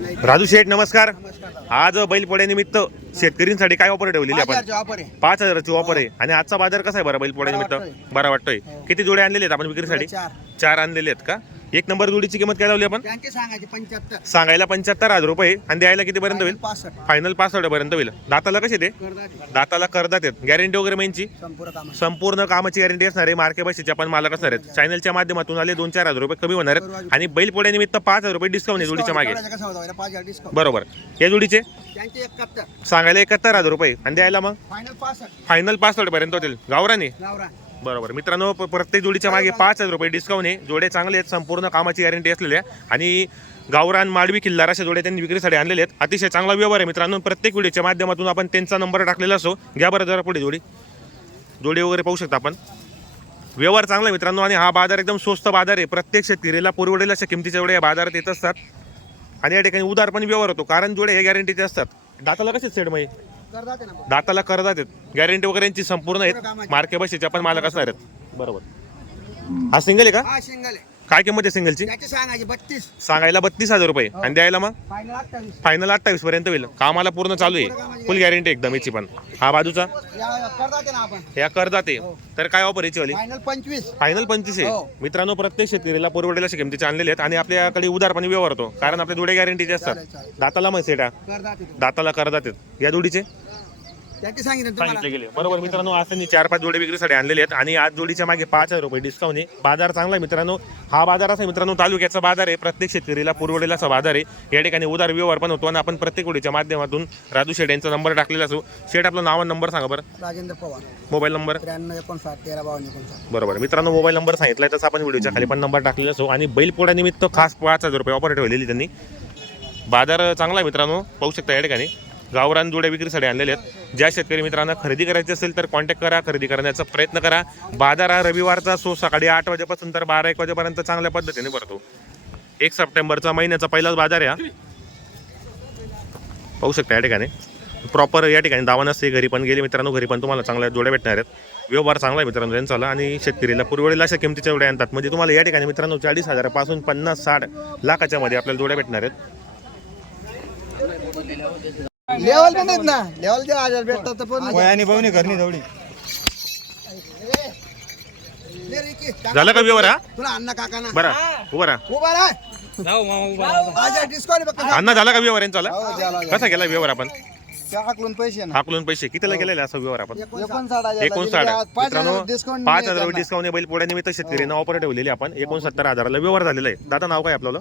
राजू शेठ नमस्कार. आज बैलपोळ्यानिमित्त शेतकऱ्यांसाठी काय ऑफर ठेवलेली आपण? पाच हजाराची ऑफर आहे. आणि आजचा बाजार कसा आहे बरं बैलपोळ्यानिमित्त? बरा वाटतोय. किती जोडे आणलेले आहेत आपण विक्रीसाठी? चार आणलेले आहेत का? एक नंबर जोडीची किंमत काय लावली आपण? त्यांचे सांगायचे पंच्याहत्तर. सांगायला पंच्याहत्तर हजार रुपये. आणि द्यायला किती पर्यंत होईल? पासष्ट. फायनल पाच पर्यंत होईल. दाताला कसे ते? दाताला करदात आहेत. गॅरंटी वगैरे मेनची संपूर्ण काम संपूर्ण कामाची गॅरंटी असणार आहे. मार्के बशीचे आपण मालक असणार आहेत. चॅनलच्या माध्यमातून आले दोन चार हजार रुपये कमी होणार आहेत. आणि बैलपोळ्यानिमित्त पाच हजार रुपये डिस्काउंट आहे जोडीच्या मागे. कसं होता पाच हजार डिस्काउंट बरोबर. या जोडीचे? त्यांचे एकाहत्तर. सांगायला एकाहत्तर हजार रुपये. आणि द्यायला मग? फायनल पासष्ट. फायनल पाच पर्यंत होतील. गावराने? गावरा बरोबर. मित्रांनो प- प्रत्येक जोडीच्या मागे पाच हजार रुपये डिस्काउंट आहे. जोडे चांगले आहेत संपूर्ण कामाची गॅरंटी असलेल्या आणि गावरान माडवी किल्लार अशा जोडे त्यांनी विक्रीसाठी आणलेले आहेत. अतिशय चांगला व्यवहार आहे मित्रांनो. प्रत्येक व्हिडिओच्या माध्यमातून आपण त्यांचा नंबर टाकलेला असो. घ्या बरं जरा पुढे जोडी. जोडी वगैरे पाहू शकता आपण. व्यवहार चांगला आहे मित्रांनो. आणि हा बाजार एकदम स्वस्त बाजार आहे. प्रत्येक शेतकरीला पुरवडेल अशा किमतीच्या जोडे या बाजारात येत असतात. आणि या ठिकाणी उदार पण व्यवहार होतो. कारण जोडे हे गॅरंटीचे असतात. दाताला कसे सेड मग दाताला करदात आहेत. गॅरंटी वगैरे यांची संपूर्ण आहेत. मार्के बशीचे आपण मालक असणार आहेत. बरोबर. हा सिंगल आहे का? हा सिंगल आहे. काय किंमत आहे सिंगलची त्याचे सांगायचे बत्तीस. सांगायला बत्तीस हजार रुपये. आणि द्यायला मग? फायनल अठ्ठावीस. फायनल अठ्ठावीस पर्यंत होईल. कामाला पूर्ण चालू आहे. Full guarantee. एकदम याची पण. हा बाजूचा? या करदाते ना आपण. या करदात आहे. तर काय ऑफर याची वाली? फायनल पंचवीस. फायनल पंचवीस हो. आहे मित्रांनो प्रत्येक शेतकरीला पुरवडेल अशा किमतीचे आणलेले आहेत आणि आपल्याकडे उदारपणे व्यवहार होतो. कारण आपले जोडे गॅरंटीचे असतात. चालेल, चालेल. दाताला मग सेटा करदाते तो. दाताला करदात आहेत. या जोडीचे त्यांचे सांगितलं तुम्हाला. सांगितले गेले. बरोबर मित्रांनो आज त्यांनी चार पाच जोडे विक्रीसाठी आणलेले आहेत आणि आज जोडीच्या मागे पाच हजार रुपये डिस्काउंट आहे. बाजार चांगला आहे मित्रांनो. हा बाजार असा आहे मित्रांनो तालुक्याचा बाजार आहे. प्रत्येक शेतकरीला पुरवडेला असा बाजार आहे. या ठिकाणी उदार व्यवहार पण होतो आणि आपण प्रत्येक जोडीच्या माध्यमातून राजू शेठ यांचा नंबर टाकलेला असो. शेठ आपलं नाव आणि नंबर सांगा बरं. राजेंद्र पवार. Mobile number? त्र्याण्णव एकोणसाठ तेरा बावन्न एकोणसाठ. बरोबर. मित्रांनो मोबाईल नंबर सांगितलाय तसं आपण व्हिडिओच्या खाली पण नंबर टाकलेला असो. आणि बैलपोळ्यानिमित्त खास पाच हजार रुपये ऑफर ठेवलेली त्यांनी. बाजार चांगला आहे मित्रांनो. पाहू शकता या ठिकाणी. गावरान जोड्या विक्रीसाठी आणलेले आहेत. ज्या शेतकरी मित्रांना खरेदी करायची असेल तर कॉन्टॅक्ट करा खरेदी करण्याचा प्रयत्न करा. बाजार हा रविवारचा सो सकाळी आठ वाजेपासून तर बारा एक वाजेपर्यंत चांगल्या पद्धतीने भरतो. एक सप्टेंबरचा महिन्याचा पहिलाच बाजार आहे पाहू शकता या ठिकाणी. प्रॉपर या ठिकाणी दावा नसते घरी पण गेले मित्रांनो घरी पण तुम्हाला चांगल्या जोड्या भेटणार आहेत. व्यवहार चांगला आहे मित्रांनो यांचा आणि शेतकरीला पुरवडेला अशा किमतीच्या जोड्या आणतात. म्हणजे तुम्हाला या ठिकाणी मित्रांनो चाळीस हजारापासून पन्नास साठ लाखाच्या मध्ये आपल्याला जोड्या भेटणार आहेत. लेवल पण आहेत ना. लेवल जे हजार भेटतात तर पण वयाने बहुनी घरनी जवळी झालं का व्यवहार हा? तुला अण्णा काका ना बरा उभा राहा. उभा राह. आज डिस्काउंट बघ कसा. अण्णा झाला का व्यवहार यांचा हो, झाला. कसा गेला व्यवहार आपण? हाकलून पैसे ना? हाकलून पैसे. कितीला गेलेला असा व्यवहार आपण? एकोणसाठ हजार एकोणसाठ पाच मित्रांनो हजार डिस्काउंट पाच हजार रुपये डिस्काउंट बैल पोळ्यानिमित्त शेतकऱ्यांना ऑफर ठेवलेली आपण. एकोणसत्तर हजाराला व्यवहार झालेला आहे. दादा नाव काय आपल्याला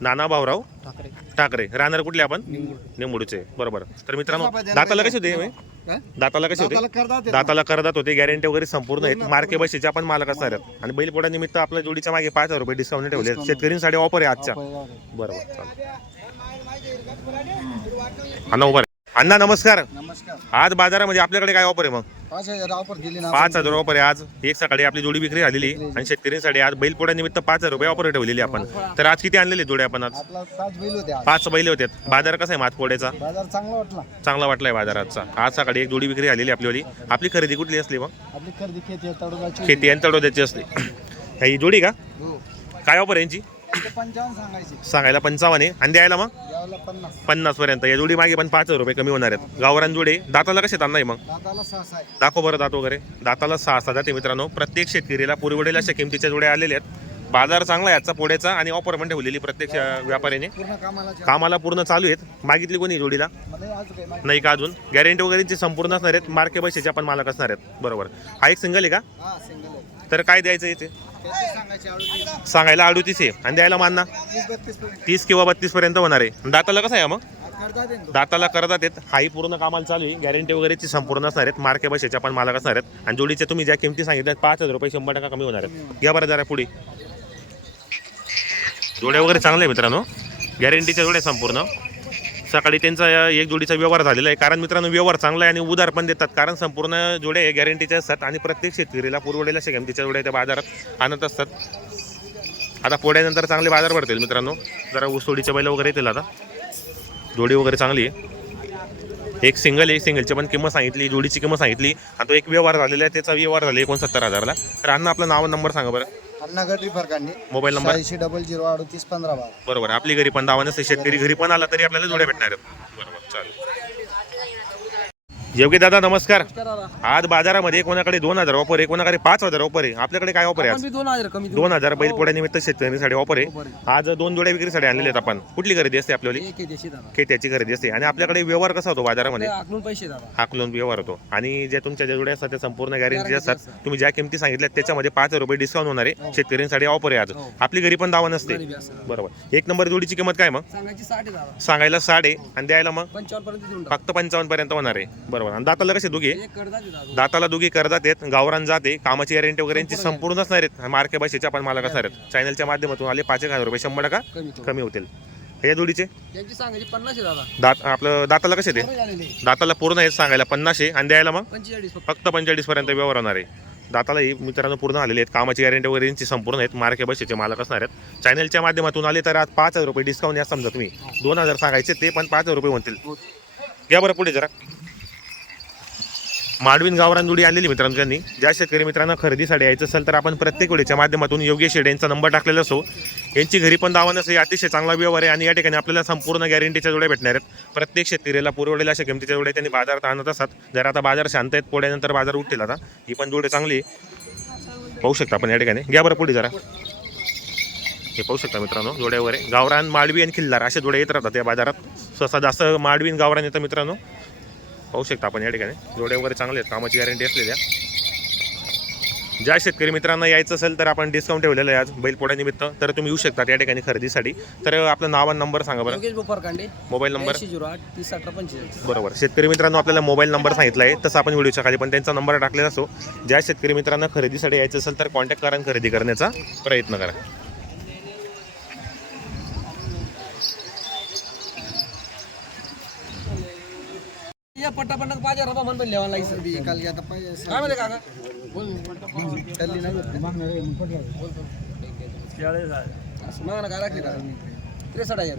नाना भाऊराव ठाकरे. ठाकरे. राहणार कुठले आपण? निंबुडचे. बरोबर. तर मित्रांनो दाताला कसे होते हे? काय? दाताला कसे दाताला होते. दाताला करदात होते. गॅरंटी वगैरे संपूर्ण आहेत. मार्के बशीचे आपण मालक असणार आहेत. आणि बैलपोळ्या निमित्त आपल्या जोडीच्या मागे पाच हजार रुपये डिस्काउंट ठेवले आहेत. शेतकऱ्यांसाठी ऑफर आहे आजच्या. बरोबर. चालेल. उभा आहे. अण्णा नमस्कार. नमस्कार. आज बाजारामध्ये आपल्याकडे काय ऑफर आहे मग? पाच हजार ऑफर दिली ना पाच हजार ऑफर आहे आज. एक सकाळी आपली जोडी विक्री झालेली आणि शेतकऱ्यांसाठी आज बैलपोळ्या निमित्त पाच हजार रुपये ऑफर ठेवलेली आपण. तर आज किती आणलेले जोडे आपण आज? आपला पाच बैल होते आज. पाच बैल होते. बाजार कसा आहे मातपोड्याचा बाजार चांगला वाटला. चांगला वाटलाय बाजाराचा. आज सकाळी एक जोडी विक्री झालेली आपलीवाली आपली खरेदी कुठली असली मग? आपली खरेदी खेती आणि तडोद्याची असली ही जोडी का? हो. काय ऑफर यांची? इथे पंचावन्न सांगायची. सांगायला पंचावन्न आहे. आणि द्यायला मग? यावला पन्नास. पन्नास पर्यंत या जोडी मागे पण पाच हजार रुपये कमी होणार आहेत. गावरान जोडे दाताला कसे नाही मग? दाताला सहा सहा आहे. दाखव बरं दात वगैरे. दाताला सहा सहा जाते मित्रांनो. प्रत्येक शेतकरीला पुरवडेल अशा किमतीच्या जोड्या आलेल्या आहेत. बाजार चांगला आहे आजचा पोड्याचा आणि ऑफर पण ठेवलेली प्रत्येक अं, व्यापाऱ्याने. पूर्ण कामाला चा- कामाला पूर्ण चालू आहेत. मागितली कोणी जोडीला? मला आज काय माहिती नाही का अजून? गॅरंटी वगैरेची संपूर्ण असणार आहेत. मार्के बसेचे आपण मालक असणार आहेत. बरोबर. हा एक सिंगल आहे का? हा सिंगल आहे. तर काय द्यायचं इथे? सांगायला अडुतीस आहे. आणि द्यायला मानना तीस तीस किंवा बत्तीस पर्यंत होणार आहे. दाताला कसं आहे मग? दाताला करत आहेत. हाही पूर्ण कामाला चालू आहे. गॅरंटी वगैरेची संपूर्ण असणार आहेत. मार्के बसेच्या पण मालक असणार आहेत. आणि जोडीचे तुम्ही ज्या किमती सांगितल्या पाच हजार रुपये शंभर टक्का कमी होणार आहेत. घ्या बरं जरा पुढे. जोड्या वगैरे चांगले आहे मित्रांनो. गॅरंटीच्या जोड्या संपूर्ण. सकाळी त्यांचा एक जोडीचा व्यवहार झालेला आहे. कारण मित्रांनो व्यवहार चांगला आहे आणि उधार पण देतात. कारण संपूर्ण जोड्या हे गॅरंटीच्या असतात आणि प्रत्येक शेतकरीला पुरवडेल्या अशा किमतीच्या जोड्या त्या बाजारात आणत असतात. आता पोळ्यानंतर चांगले बाजार भरतील मित्रांनो. जरा ऊसतोडीच्या बैल वगैरे येतील आता. जोडी वगैरे चांगली आहे. एक सिंगल आहे. सिंगलची पण किंमत सांगितली जोडीची किंमत सांगितली. आणि तो एक व्यवहार झालेला आहे. त्याचा व्यवहार झाला एकोणसत्तर हजारला. तर अण्णा आपलं नाव नंबर सांगा बरं. अण्णा गटरी फरकांनी. Mobile number? शहाऐंशी डबल झिरो अडतीस पंधरा बारा. बरोबर आपली घरी पण दावा नसते शेतकरी घरी पण आला तरी आपल्याला जोड्या भेटणार आहेत. बरोबर चालेल. योगी दादा नमस्कार. आज बाजारामध्ये कोणाकडे दोन हजार ऑफर आहे कोणाकडे पाच हजार ऑफर आहे? आपल्याकडे काय ऑफर आहे आज? दोन हजार कमी दोन हजार बैल पोळ्यानिमित्त शेतकऱ्यांसाठी ऑफर आहे. आज दोन जोड्या विक्रीसाठी आणलेले आहेत आपण. कुठली खरेदी असते आपल्याला खेत्याची खरेदी असते. आणि आपल्याकडे व्यवहार कसा होतो बाजारामध्ये? हाकलून व्यवहार होतो. आणि जे तुमच्या ज्या जोड्या असतात त्या संपूर्ण गॅरंटी असतात. तुम्ही ज्या किमती सांगितल्या त्याच्यामध्ये पाच हजार रुपये डिस्काउंट होणार आहे. शेतकऱ्यांसाठी ऑफर आहे आज. आपली घरी पण दावा नसते. बरोबर. एक नंबर जोडीची किंमत काय मग? सांगायची साठ आहे सांगायला आणि द्यायला मग? फक्त पंचावन्न पर्यंत होणार आहे. बरोबर. आणि दाताला कसे दोघे? दाताला दोघी करतात आहेत गावरान जाते कामाची गॅरंटी वगैरे यांची संपूर्ण असणार आहेत. मार्के बसेच्या पण मालक असणार आहेत. चॅनलच्या माध्यमातून आले पाच एक हजार रुपये शंभर टक्का कमी होतील. या जोडीचे? दात आपलं दाताला कसे ते? दाताला पूर्ण आहे सांगायला पन्नासशे आणि द्यायला मग? फक्त. फक्त पंचेचाळीस पर्यंत व्यवहार होणार आहे. दाताला ही मित्रांनो पूर्ण आलेले आहेत. कामाची गॅरंटी वगैरे यांची संपूर्ण आहेत. मार्के बसेचे मालक असणार आहेत. चॅनलच्या माध्यमातून आले तर आज पाच हजार रुपये डिस्काउंट या समजा तुम्ही. दोन हजार सांगायचे ते पण पाच हजार रुपये म्हणतील. घ्या बरं पुढे जरा. माडवीन गावरान आलेली मित्रांनो. त्यांनी ज्या शेतकरी मित्रांना खरेदीसाठी यायचं असेल तर आपण प्रत्येक वेळेच्या माध्यमातून योग्य शेड यांचा नंबर टाकलेला असो. यांची घरी पण दावा नसे अतिशय चांगला व्यवहार आहे आणि या ठिकाणी आपल्याला संपूर्ण गॅरंटीच्या जोड्या भेटणार आहेत. प्रत्येक शेतकरीला पुरवडेल अशा किमतीच्या जोड्या त्यांनी बाजारात आणत असतात. जर आता बाजार शांत आहेत पोळ्यानंतर बाजार उठतील आता. ही पण जोडे चांगली आहे. पाहू शकता आपण या ठिकाणी. घ्या बरं पुढे जरा. हे पाहू शकता मित्रांनो जोड्यावर आहे. गावरान माडवी आणि खिल्लार अशा जोड्या येत राहतात या बाजारात. सहसा जास्त माडवी आणि गावरान येतं मित्रांनो. पाहू शकता आपण या ठिकाणी. जोड्या वगैरे चांगले आहेत कामाची गॅरंटी असलेल्या ज्या शेतकरी मित्रांना यायचं असेल तर आपण डिस्काउंट ठेवलेलं आहे आज बैलपोळ्यानिमित्त. तर तुम्ही येऊ शकता या ठिकाणी खरेदीसाठी. तर आपलं नाव आणि नंबर सांगा बरं. मोबाईल नंबर बरोबर. शेतकरी मित्रांनो आपल्याला मोबाईल नंबर सांगितला आहे. तसं आपण व्हिडिओच्या खाली पण त्यांचा नंबर टाकलेला असो. ज्या शेतकरी मित्रांना खरेदीसाठी यायचं असेल तर कॉन्टॅक्ट करा आणि खरेदी करण्याचा प्रयत्न करा. या पट्टा पट्टा पाहिजे रबा म्हण पण लेवायला लागेल बी काल आता पाहिजे. काय म्हणते काका? असं मग ना काय राखली का त्रेसष्ट हजार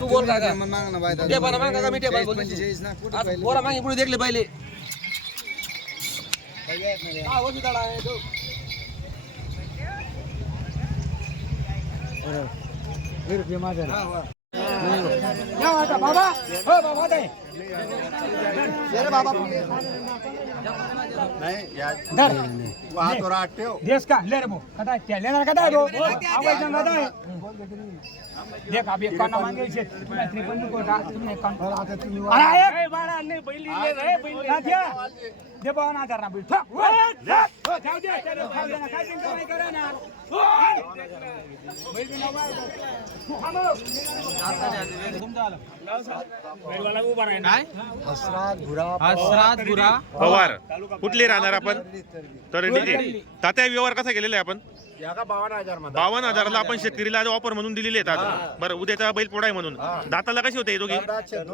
तू बोल काका. बाय ते मागा मी ते? बोल मागे पुढे देखले पहिले. हा वसू दाडा आहे तो. अरे बाबा. देश का? ले रे भाऊ. कदा त्या लेणार कदा दो आवाज ना कदा देख अभी एकावन्न मागे छे तुला त्रिपन्न कोटा आता तुम्ही अरे बाळा नाही बैली ले रे बैली दे. बावन्न हजार ना बैल. ठोक जाऊ दे चलो खाऊ दे ना. काय चिंता नाही करा ना. बैल बी नवा पवार. कुठले राहणार आपण? तर तात्या व्यवहार कसा केलेला आहे आपण? बावन्न हजारला आपण शेतकरीला ऑफर म्हणून दिलेले आहेत आज. बरं उद्याचा बैल पोडा आहे म्हणून. दाताला कसे होते हे दोघी?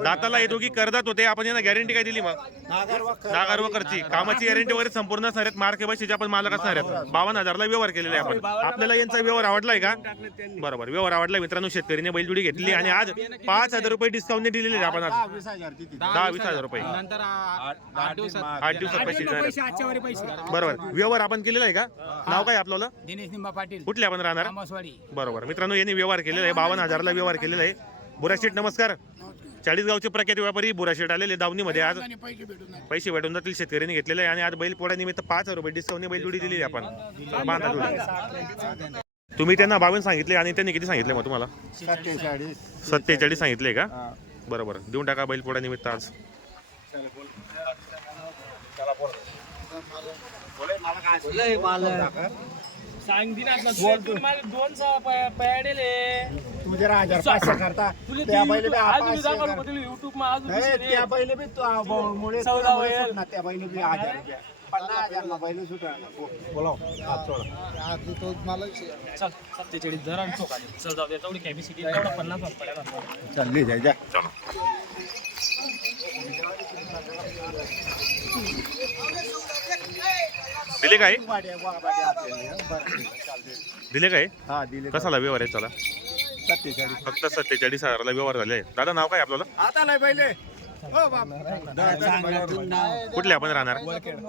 दाताला हे दोघी करदात होते आपण यांना गॅरंटी काय दिली मग? नागार वकरची कामाची गॅरंटी वगैरे संपूर्ण असणार आहेत. मार्के बशीचे आपण मालक असणार आहेत. बावन्न हजारला व्यवहार केलेला आहे आपण. आपल्याला यांचा व्यवहार आवडलाय का? बरोबर व्यवहार आवडला मित्रांनो शेतकरीने बैलजोडी घेतली आणि आज पाच हजार रुपये डिस्काउंटने दिलेले आहे आपण आज. दहा वीस हजार रुपये. आठ दिवसात. पैसे देणार आहेत. पैसे आजच्या वारी पैसे बरोबर. व्यवहार आपण केलेला आहे का? नाव काय आपल्याला दिनेश निंबा पाटील कुठले आपण राहणार बरोबर मित्रांनो यांनी व्यवहार केलेला आहे बावन्न हजारला व्यवहार केलेला आहे बुराशेट नमस्कार चाळीस गावचे प्रख्यात व्यापारी बुराशेट आलेले दावणीमध्ये आज पैसे भेटून जातील शेतकऱ्यांनी घेतलेले आहे आणि आज बैल पोळ्यानिमित्त पाच हजार रुपये डिस्काउंट बैल जोडी दिलेली आहे आपण चला, बांधा जोडी. तुम्ही त्यांना बावन्न सांगितले आणि त्यांनी किती सांगितले मग तुम्हाला सत्तेचाळीस सांगितले का बरोबर देऊन टाका बैल पोळ्यानिमित्त आज तू. जरा हजार पाचशे करता. त्या पहिले बी पाचशे कर. नाही, त्या पहिले बी तू आ- ब- मुळे तुला मुळे सुट ना, त्या पहिले बी हजार रुपया. पन्नास हजार ना पहिले सुटा बोलाव. हात सोडा. आज तो मला चालली जाय जा. चलो. दिले काय? दिले काय? हा दिले. कसाला व्यवहार आहे चला सत्तेचाळीस. फक्त सत्तेचाळीस हजारला व्यवहार झाले. दादा नाव काय आपल्याला? आता लय पहिले. कुठले आपण राहणार?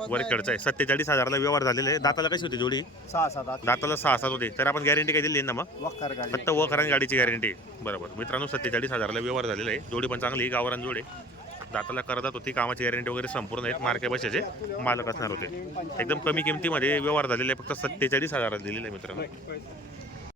वरखेडचं आहे. सत्तेचाळीस हजारला व्यवहार झालेले आहे दाताला कशी होती जोडी? सहा सात आठ. दाताला सहा सात होते. तर आपण गॅरंटी काय दिली ना मग? वखर गाडी. फक्त व करा गाडीची गॅरंटी बरोबर. मित्रांनो सत्तेचाळीस हजारला व्यवहार झालेला आहे. जोडी पण चांगली आहे, गावरान जोडी. दाताला करतात होती कामाची गॅरंटी वगैरे संपूर्ण आहेत. मार्के बशाचे मालक असणार होते. एकदम कमी किमतीमध्ये व्यवहार झालेले फक्त सत्तेचाळीस हजारात दिलेले आहे मित्रांनो.